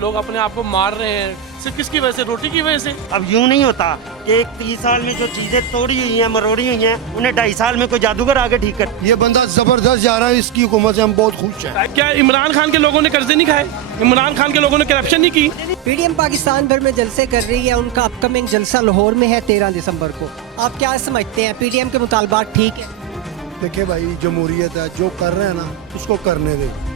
लोग अपने आप को मार रहे हैं, सिर्फ किसकी वजह से? रोटी की वजह से। अब यूं नहीं होता कि एक 30 साल में जो चीजें तोड़ी हुई हैं, मरोड़ी हुई हैं, उन्हें 2.5 साल में कोई जादूगर आगे ठीक कर। ये बंदा जबरदस्त जा रहा है, इसकी हुकूमत से हम बहुत खुश हैं। क्या इमरान खान के लोगों ने कर्जे नहीं खाए? इमरान खान के लोगों ने करप्शन नहीं की? पीडीएम पाकिस्तान भर में जलसे कर रही है। उनका अपकमिंग जलसा लाहौर में है 13 दिसंबर को। आप क्या समझते हैं, पीडीएम के मुतालबात ठीक है? देखिए भाई, जमहूरियत है, जो कर रहे हैं ना उसको करने दें।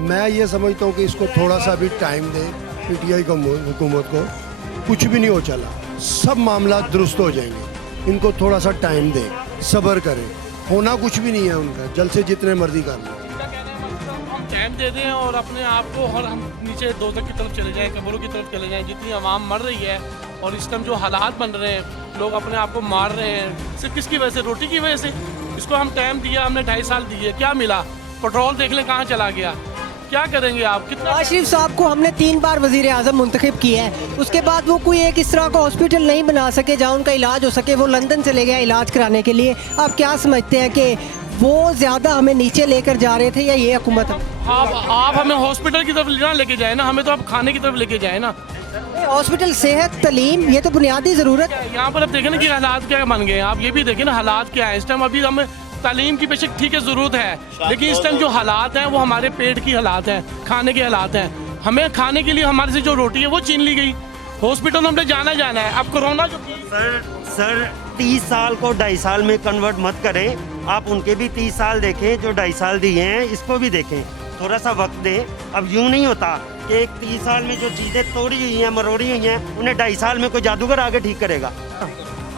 मैं ये समझता हूँ कि इसको थोड़ा सा भी टाइम दें, पीटीआई को, हुकूमत को। कुछ भी नहीं हो चला, सब मामला दुरुस्त हो जाएंगे। इनको थोड़ा सा टाइम दें, सब्र करें। होना कुछ भी नहीं है उनका, जल से जितने मर्जी कर लें। हम टाइम दे दें और अपने आप को, और हम नीचे दोजख की तरफ चले जाएं, कब्रों की तरफ चले जाएं। जितनी आवाम मर रही है और इस टाइम जो हालात बन रहे हैं, लोग अपने आप को मार रहे हैं, सिर्फ किसकी वजह से? रोटी की वजह से। इसको हम टाइम दिया, हमने 2.5 साल दिए, क्या मिला? पेट्रोल देख लें कहाँ चला गया। क्या करेंगे आप? कितना? नवाज शरीफ साहब को हमने 3 बार वजीर आजम मुंतखब किया है, उसके बाद वो कोई एक इस तरह का हॉस्पिटल नहीं बना सके जहाँ उनका इलाज हो सके। वो लंदन चले गया इलाज कराने के लिए। आप क्या समझते हैं कि वो ज़्यादा हमें नीचे लेकर जा रहे थे या ये हुकूमत? आप हमें हॉस्पिटल की तरफ ना लेके जाए ना, हमें तो आप खाने की तरफ लेके जाए ना। हॉस्पिटल, सेहत, तालीम, ये तो बुनियादी ज़रूरत है। यहाँ पर आप देखें ना कि हालात क्या बन गए हैं। आप ये भी देखें ना हालात क्या है इस टाइम। अभी हमें तालीम की बेशक ठीक है ज़रूरत है, लेकिन इस टाइम जो हालात हैं वो हमारे पेट की हालात हैं, खाने के हालात हैं। हमें खाने के लिए हमारे से जो रोटी है वो छीन ली गई। हॉस्पिटल हमने जाना है। अब कोरोना जो सर 30 साल को 2.5 साल में कन्वर्ट मत करें। आप उनके भी 30 साल देखें, जो 2.5 साल दिए हैं, इसको भी देखें। थोड़ा सा वक्त दें। अब यूं नहीं होता कि एक 30 साल में जो चीज़ें तोड़ी हुई हैं, मरोड़ी हुई हैं, उन्हें 2.5 साल में कोई जादूगर आगे ठीक करेगा।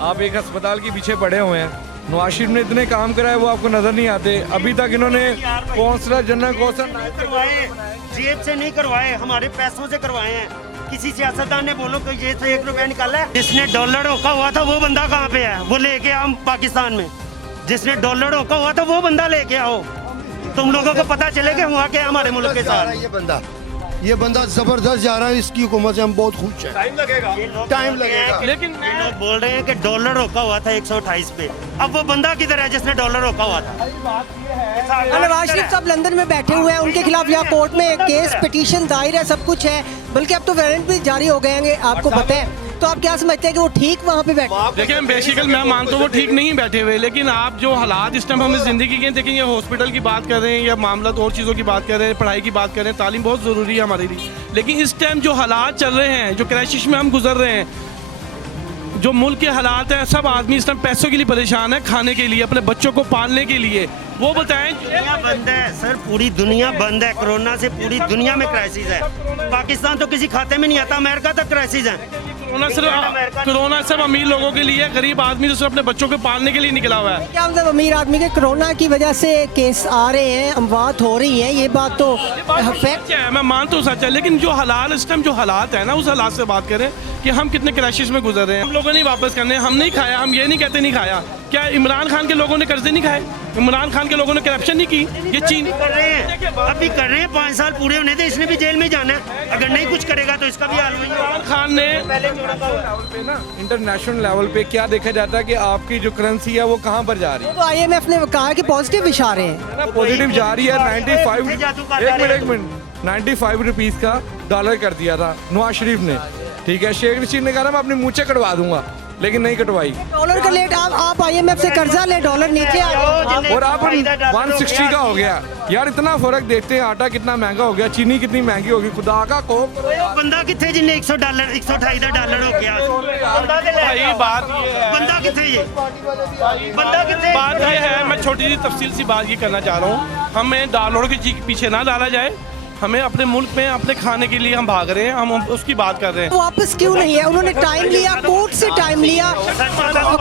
आप एक अस्पताल के पीछे पड़े हुए हैं। नवाज शरीफ ने इतने काम कराए, वो आपको नजर नहीं आते। अभी तक इन्होंने कौंसलर जनरल करवाए, जेब से नहीं करवाए, हमारे पैसों से करवाए हैं। किसी सियासतदान ने बोलो कोई जेब से 1 रुपया निकाला है? जिसने डॉलर रोका हुआ था वो बंदा कहाँ पे है? वो लेके आओ पाकिस्तान में। जिसने डॉलर रोका हुआ था वो बंदा लेके आओ। तुम लोगों को पता चलेगा हुआ क्या हमारे मुल्क के साथ। ये बंदा जबरदस्त जा रहा है, इसकी हुकूमत से हम बहुत खुश हैं। टाइम लगेगा। लेकिन ये लोग बोल रहे हैं कि डॉलर रोका हुआ था 128 पे। अब वो बंदा किधर है जिसने डॉलर रोका हुआ था? नवाज शरीफ साहब लंदन में बैठे हुए हैं, उनके खिलाफ यहाँ कोर्ट में एक केस पिटीशन दायर है, सब कुछ है, बल्कि अब तो वारंट भी जारी हो गए हैं, आपको पता है। तो आप क्या समझते हैं कि वो ठीक वहाँ पे बैठे? देखिए, बेसिकल मैं मानता हूँ वो ठीक नहीं बैठे हुए, लेकिन आप जो हालात इस टाइम हमें ज़िंदगी के देखेंगे, हॉस्पिटल की बात कर रहे हैं या मामला और चीज़ों की बात कर रहे हैं, पढ़ाई की बात कर रहे हैं, तालीम बहुत ज़रूरी है हमारे लिए। लेकिन इस टाइम जो हालात चल रहे हैं, जो क्राइसिस में हम गुजर रहे हैं, जो मुल्क के हालात हैं, सब आदमी इस टाइम पैसों के लिए परेशान है, खाने के लिए, अपने बच्चों को पालने के लिए। वो बताएं। दुनिया बंद है सर, पूरी दुनिया बंद है। कोरोना से पूरी दुनिया में क्राइसिस है। पाकिस्तान तो किसी खाते में नहीं आता, अमेरिका तक क्राइसिस है। कोरोना सिर्फ अमीर लोगों के लिए, गरीब आदमी तो सिर्फ अपने बच्चों को पालने के लिए निकला हुआ है। क्या मतलब अमीर आदमी के कोरोना की वजह से केस आ रहे हैं, अमवात हो रही है, ये बात तो फैक्ट है, मैं मानता हूँ सच है। लेकिन जो हालात इस टाइम जो हालात है ना, उस हालात से बात करें कि हम कितने क्राइसिस में गुजर रहे हैं। हम लोगों ने वापस करने, हम नहीं खाया, हम ये नहीं कहते नहीं खाया। क्या इमरान खान के लोगों ने कर्जे नहीं खाए? इमरान खान के लोगों ने करप्शन नहीं की? ये चीन कर रहे हैं, अभी कर रहे हैं। 5 साल पूरे होने थे, इसने भी जेल में जाना है। अगर नहीं कुछ करेगा तो इसका भी हाल होगा। इमरान खान ने इंटरनेशनल लेवल पे क्या देखा जाता है कि आपकी जो करेंसी है वो कहाँ पर जा रही है? तो IMF ने कहा कि पॉजिटिव इशारे हैं। पॉजिटिव जा रही है। 95 एक मिनट 95 रुपीज का डॉलर कर दिया था नवाज शरीफ ने। ठीक है, शेख रशीद ने कहा मैं अपने मुँह से कटवा दूंगा, लेकिन नहीं कटवाई। डॉलर का लेट आप IMF से कर्जा ले, डॉलर नीचे आ गया और आप 160 का हो गया। यार इतना फर्क देखते हैं, आटा कितना महंगा हो गया, चीनी कितनी महंगी होगी, खुदा का को बंदा कितने जिन्हें 100 डॉलर 128 डॉलर हो गया। भाई बात ये है, बंदा कितने ये बंदा कितने? बात ये है, मैं छोटी सी तफसील सी बात ये करना चाह रहा हूँ। हमें डॉलरों के पीछे ना डाला जाए। हमें अपने मुल्क में अपने खाने के लिए हम भाग रहे हैं, हम उसकी बात कर रहे हैं। वापस क्यों नहीं है? उन्होंने टाइम लिया, कोर्ट से टाइम लिया,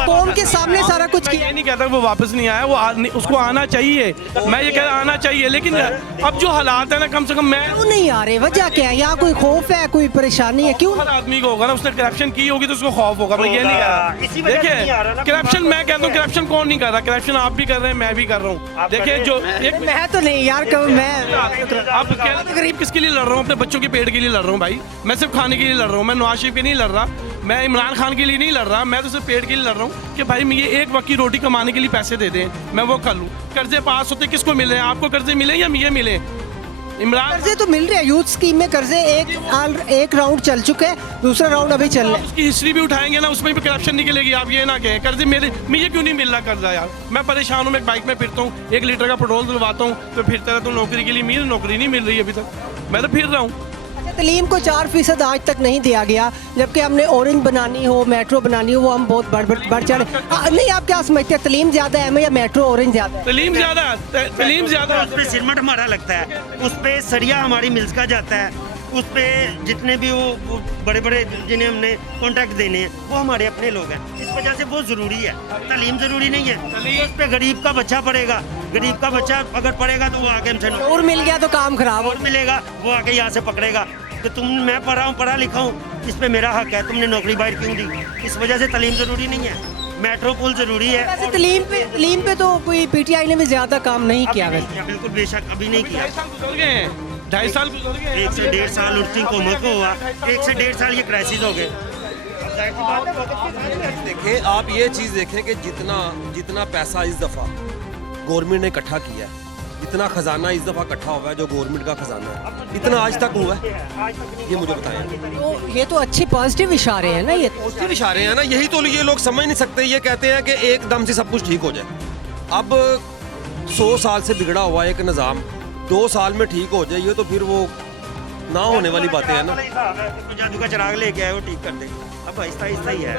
कौम के सामने सारा कुछ किया। ये नहीं कहता वो वापस नहीं आया, वो उसको आना चाहिए। मैं ये कह रहा आना चाहिए, लेकिन अब जो हालात है ना, कम से कम मैं क्यों नहीं आ रहे? वजह क्या है? यहाँ कोई खौफ है, कोई परेशानी है? क्यों? हर आदमी को होगा ना, उसने करप्शन की होगी तो उसको खौफ होगा। मैं ये नहीं कह रहा। देखिए, करप्शन मैं कहता हूँ, करप्शन कौन नहीं कर रहा? करप्शन आप भी कर रहे हैं, मैं भी कर रहा हूँ। देखिए, जो एक मैं तो नहीं यार, कब मैं आप गरीब किसके लिए लड़ रहा हूँ? अपने बच्चों के पेट के लिए लड़ रहा हूँ भाई। मैं सिर्फ खाने के लिए लड़ रहा हूँ। मैं नवाज शरीफ के नहीं लड़ रहा, मैं इमरान खान के लिए नहीं लड़ रहा। मैं तो सिर्फ पेट के लिए लड़ रहा हूँ कि भाई ये एक वक्त की रोटी कमाने के लिए पैसे दे दें, मैं वो कर लूँ। कर्जे पास होते किसको मिले? आपको कर्जे मिले या ये मिले? इमरान कर्जे तो मिल रहे हैं, यूथ स्कीम में कर्जे एक राउंड चल चुका है, दूसरा राउंड अभी चल रहा है। उसकी हिस्ट्री भी उठाएंगे ना, उसमें भी करप्शन निकलेगी। आप ये ना कहें कर्जे मुझे क्यों नहीं मिल रहा कर्जा यार, मैं परेशान हूँ। मैं बाइक में फिरता हूँ, 1 लीटर का पेट्रोल दिलवाता हूँ तो फिरता रहता हूँ नौकरी के लिए। मेरी नौकरी नहीं मिल रही अभी तक, मैं तो फिर रहा हूँ। तलीम को 4% आज तक नहीं दिया गया, जबकि हमने ऑरेंज बनानी हो, मेट्रो बनानी हो, वो हम बहुत बढ़ चढ़े। नहीं, आप क्या समझते हैं, तलीम ज्यादा है या मेट्रो ऑरेंज ज्यादा है? तलीम ज्यादा, तलीम ज्यादा। उस पे सिरमट हमारा लगता है, उस पे सरिया हमारी मिल्स का जाता है, उस पे जितने भी वो बड़े बड़े जिन्हें हमने कॉन्ट्रैक्ट देने हैं वो हमारे अपने लोग हैं। इस वजह से बहुत ज़रूरी है, तालीम ज़रूरी नहीं है। उस पे गरीब का बच्चा पढ़ेगा, गरीब का बच्चा अगर पढ़ेगा तो वो आके हमसे और मिल गया तो काम खराब हो। और मिलेगा, वो आके यहाँ से पकड़ेगा कि मैं पढ़ा लिखा हूँ, इस पे मेरा हक है, तुमने नौकरी बाहर क्यों दी। इस वजह से तालीम ज़रूरी नहीं है, मेट्रो पुल ज़रूरी है। वैसे तलीम पे तो कोई पीटीआई ने भी ज्यादा काम नहीं किया वैसे। बिल्कुल बेशक अभी नहीं किया। 2.5 साल गुजर गए हैं, 2.5 साल गुजर गए। 1 से 1.5 साल उठती हुकूमत को हुआ, 1 से 1.5 साल ये क्राइसिस हो गए। देखें, आप ये चीज़ देखें कि जितना पैसा इस दफ़ा गवर्नमेंट ने इकट्ठा किया है, जितना खजाना इस दफ़ा इकट्ठा हुआ है जो गवर्नमेंट का खजाना है, इतना आज तक हुआ है, ये मुझे बताएं। तो ये तो अच्छे पॉजिटिव इशारे हैं ना, ये पॉजिटिव इशारे हैं ना, यही तो ये लोग समझ नहीं सकते। ये कहते हैं कि एकदम से सब कुछ ठीक हो जाए। अब 100 साल से बिगड़ा हुआ एक निज़ाम 2 साल में ठीक हो जाए, ये तो फिर वो ना होने वाली बातें हैं ना। जादू का चिराग लेके आए वो ठीक कर दे, अब आहिस्ता आहिस्ता ही है।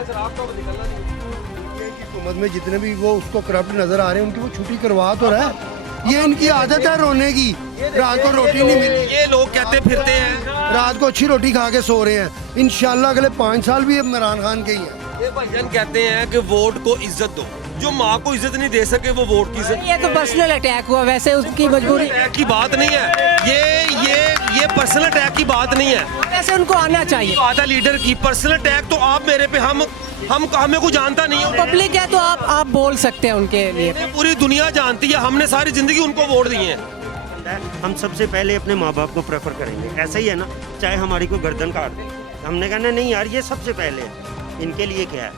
हुकूमत में जितने भी वो उसको करप्ट नजर आ रहे हैं उनकी वो छुट्टी करवा तो रहा है। ये इनकी आदत है रोने की, रात को रोटी नहीं मिली, ये लोग कहते फिरते हैं, रात को अच्छी रोटी खा के सो रहे हैं। इंशाल्लाह अगले 5 साल भी इमरान खान के ही हैं। ये भाईजान कहते हैं कि वोट को इज्जत दो, जो माँ को इज्जत नहीं दे सके वो वोट की इज्जत। ये तो पर्सनल अटैक हुआ, वैसे उसकी मजबूरी। अटैक की बात नहीं है, ये पर्सनल अटैक की बात नहीं है। वैसे उनको आना चाहिए। आधा लीडर की पर्सनल अटैक तो आप मेरे पे हमें को जानता नहीं है। पब्लिक है तो आप बोल सकते हैं उनके लिए। पूरी दुनिया जानती है, हमने सारी जिंदगी उनको वोट दिए हैं। हम सबसे पहले अपने माँ बाप को प्रेफर करेंगे, ऐसा ही है ना, चाहे हमारी को गर्दन काट दे, हमने कहना नहीं यार ये सबसे पहले है, इनके लिए क्या है,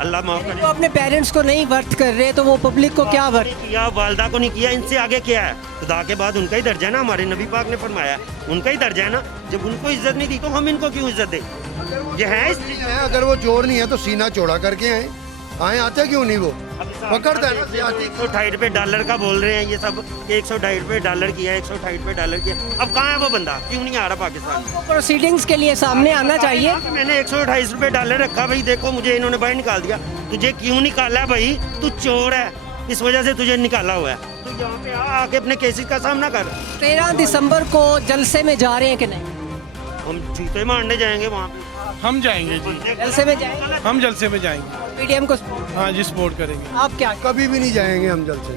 अल्लाह माफ करे। तो अपने पेरेंट्स को नहीं वर्थ कर रहे तो वो पब्लिक को क्या वर्थ किया, वालदा को नहीं किया, इनसे आगे क्या है। खुदा के बाद उनका ही दर्जा है ना, हमारे नबी पाक ने फरमाया उनका ही दर्जा है ना। जब उनको इज्जत नहीं दी तो हम इनको क्यों इज्जत दें। ये है इसलिए, अगर वो चोर नहीं है तो सीना चौड़ा करके आए आते क्यों नहीं, वो पकड़ता है ना। 128 रुपये डॉलर का बोल रहे हैं ये सब, 128 रुपये डॉलर किया, 128 रुपये डॉलर किया। अब कहाँ है वो बंदा, क्यों नहीं आ रहा पाकिस्तान में। प्रोसीडिंग्स के लिए सामने आना चाहिए। मैंने 128 रुपये डॉलर रखा, भाई देखो मुझे इन्होंने बाहर निकाल दिया। तुझे क्यों निकाला है भाई, तू चोर है, इस वजह से तुझे निकाला हुआ है। तो यहाँ पे आके अपने केसेस का सामना कर। 13 दिसंबर को जलसे में जा रहे हैं कि नहीं? हम जूते मारने जाएंगे वहाँ पे, हम जाएंगे जी, जलसे में जाएंगे, हम जलसे में जाएंगे। पीडीएम को हाँ जी, सपोर्ट करेंगे। आप क्या कभी भी नहीं जाएंगे हम जल्द से।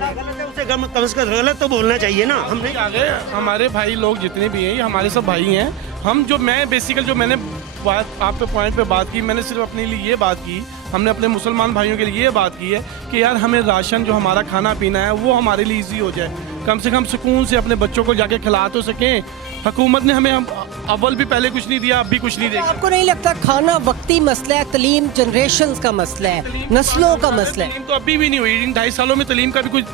गलत है उसे कम से कम गलत तो बोलना चाहिए ना। हमने आगे हमारे भाई लोग जितने भी हैं ये हमारे सब भाई हैं। हम जो मैं बेसिकल जो मैंने बात आप पे पॉइंट पे बात की, मैंने सिर्फ अपने लिए ये बात की, हमने अपने मुसलमान भाइयों के लिए ये बात की है कि यार हमें राशन जो हमारा खाना पीना है वो हमारे लिए इजी हो जाए, कम से कम सुकून से अपने बच्चों को जाके खिला तो सकें। हुकूमत ने हमें अव्वल भी पहले कुछ नहीं दिया, अब भी कुछ नहीं देगा। आपको नहीं लगता खाना वक्ती मसला है, तलीम जनरेशंस का मसला है, नस्लों का मसला है? तलीम तो अभी भी नहीं हुई। इन 2.5 सालों में तलीम का भी कुछ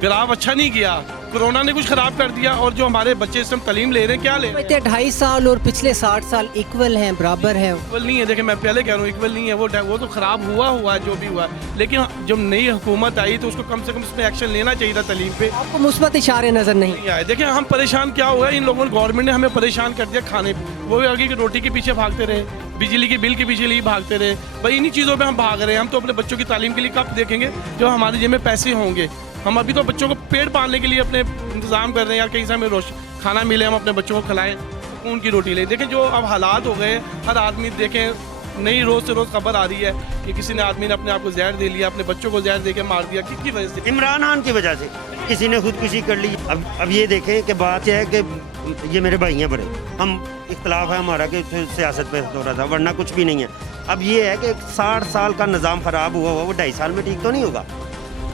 ग्राफ अच्छा नहीं किया, कोरोना ने कुछ खराब कर दिया। और जो हमारे बच्चे इस समय तलीम ले रहे हैं, क्या ले रहे हैं? 2.5 साल और पिछले 60 साल इक्वल हैं, बराबर हैं। इक्वल नहीं है। देखिए मैं पहले कह रहा हूँ इक्वल नहीं है, वो तो खराब हुआ है जो भी हुआ है। लेकिन जब नई हुकूमत आई तो उसको कम से कम इसमें एक्शन लेना चाहिए था तलीम पे। आपको मुस्बत इशारे नजर नहीं? नहीं आए। देखिए हम परेशान क्या हुआ, इन लोगों ने गवर्नमेंट ने हमें परेशान कर दिया खाने पे। वो भी आगे की रोटी के पीछे भागते रहे, बिजली के बिल के पीछे भागते रहे। भाई इन्हीं चीज़ों पे हम भाग रहे हैं। हम तो अपने बच्चों की तालीम के लिए कब देखेंगे जब हमारे जेब में पैसे होंगे। हम अभी तो बच्चों को पेट पालने के लिए अपने इंतज़ाम कर रहे हैं यार, कहीं से हमें खाना मिले, हम अपने बच्चों को खिलाएं, सुकून की रोटी लें। देखें जो अब हालात हो गए, हर आदमी देखें नई रोज़ से रोज़ खबर आ रही है कि किसी ने आदमी ने अपने आप को जहर दे लिया, अपने बच्चों को जहर दे के मार दिया। किसकी वजह से? इमरान खान की वजह से किसी ने खुदकुशी कर ली। अब ये देखें कि बात यह है कि ये मेरे भाई हैं बड़े, हम इख्तलाफ है हमारा कि सियासत पे हो रहा था, वरना कुछ भी नहीं है। अब ये है कि 60 साल का निज़ाम ख़राब हुआ वो 2.5 साल में ठीक तो नहीं होगा।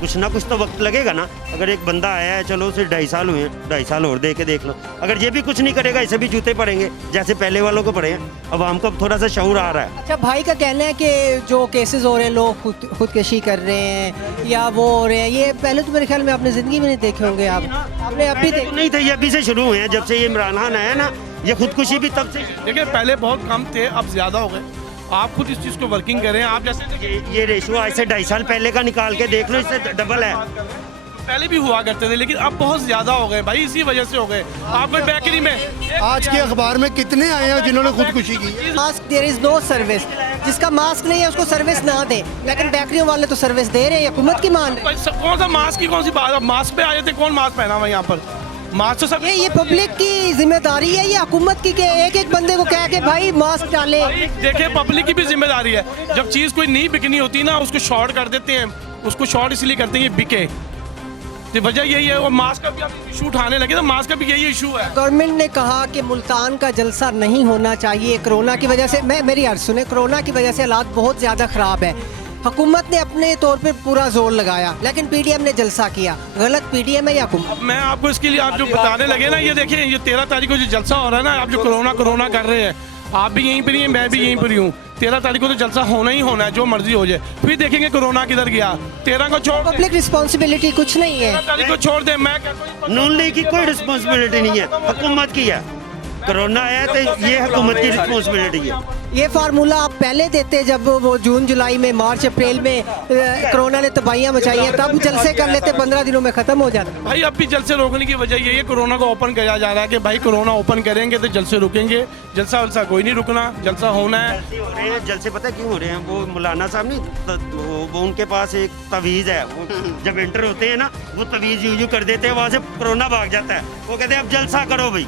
कुछ ना कुछ तो वक्त लगेगा ना। अगर एक बंदा आया है, चलो उसे 2.5 साल हुए हैं, 2.5 साल और दे के देख लो। अगर ये भी कुछ नहीं करेगा, इसे भी जूते पड़ेंगे जैसे पहले वालों को पड़े हैं। अब हमको थोड़ा सा शऊर आ रहा है। अच्छा, भाई का कहना है कि जो केसेस हो रहे हैं, लोग खुदकशी कर रहे हैं या वो हो रहे हैं, ये पहले तो मेरे ख्याल में आपने ज़िंदगी में नहीं देखे होंगे। आपने अभी पहले तो नहीं थे, ये अभी से शुरू हुए हैं। जब से ये इमरान खान आया ना, ये खुदकुशी भी तब से। देखिए पहले बहुत कम थे, अब ज़्यादा हो गए। आप खुद इस चीज़ को वर्किंग करें। आप जैसे ये रेशो आज से 2.5 साल पहले का निकाल के देख लो, इससे डबल है। पहले भी हुआ करते थे, लेकिन अब बहुत ज़्यादा हो गए भाई, इसी वजह से हो गए। आप कोई बेकरी में आज के अखबार में कितने आए हैं जिन्होंने खुदकुशी की है? Mask, there is no service. जिसका मास्क नहीं है उसको सर्विस ना दे, लेकिन बेकरियों वाले तो सर्विस दे रहे हैं, हुकूमत की मान रहे भाई, कौन सा मास्क की कौन सी बात? अब मास्क पे आए थे, कौन मास्क पहना हुआ है यहाँ पर? मास्क तो सब हैं। ये पब्लिक की जिम्मेदारी है, ये हुकूमत की, कि एक एक बंदे को कह के भाई मास्क डाले। देखिए पब्लिक की भी जिम्मेदारी है। जब चीज़ कोई नहीं बिकनी होती ना, उसको शॉर्ट कर देते हैं। उसको शॉर्ट इसलिए करते हैं ये बिके, तो वजह यही है। और मास्क का भी आप इशू उठाने लगे, तो मास्क का भी यही इशू है। गवर्नमेंट ने कहा कि मुल्तान का जलसा नहीं होना चाहिए कोरोना की वजह से। मेरी अर्ज सुने, कोरोना की वजह से हालात बहुत ज़्यादा ख़राब है। हुकूमत ने अपने तौर पे पूरा जोर लगाया, लेकिन पीडीएम ने जलसा किया। गलत पीडीएम है या हुकूमत? मैं आपको इसके लिए, आप जो बताने लगे ना, ये देखिए, ये 13 तारीख को जो जलसा हो रहा है ना, आप जो कोरोना कर रहे हैं, आप भी यहीं पर ही हैं, मैं भी यहीं पर ही हूँ। 13 तारीख को तो जलसा होना ही होना है, जो मर्जी हो जाए। फिर देखेंगे कोरोना किधर गया। 13 को छोड़ दें, पब्लिक रिस्पॉन्सिबिलिटी कुछ नहीं है। 13 तारीख को छोड़ दे। मैं कहता हूँ नून लीग की कोई रिस्पॉन्सिबिलिटी नहीं है, हुकूमत की है। कोरोना आया तो ये हुकूमत की रिस्पॉन्सिबिलिटी है। ये फार्मूला आप पहले देते, जब वो जून जुलाई में, मार्च अप्रैल में कोरोना ने तबाहियां मचाई हैं, तब जलसे कर लेते, 15 दिनों में ख़त्म हो जाता। भाई अब भी जलसे रोकने की वजह यही है, कोरोना को ओपन किया जा रहा है कि भाई कोरोना ओपन करेंगे तो जलसे रुकेंगे। जलसा वलसा कोई नहीं रुकना, जलसा होना है। हो रहे हैं जलसे, पता है क्यों हो रहे हैं? वो मौलाना साहब नहीं, वो उनके पास एक तवीज़ है। वो जब एंटर होते हैं ना, वो तवीज़ यूज कर देते हैं, वहाँ से कोरोना भाग जाता है। वो कहते हैं अब जलसा करो भाई।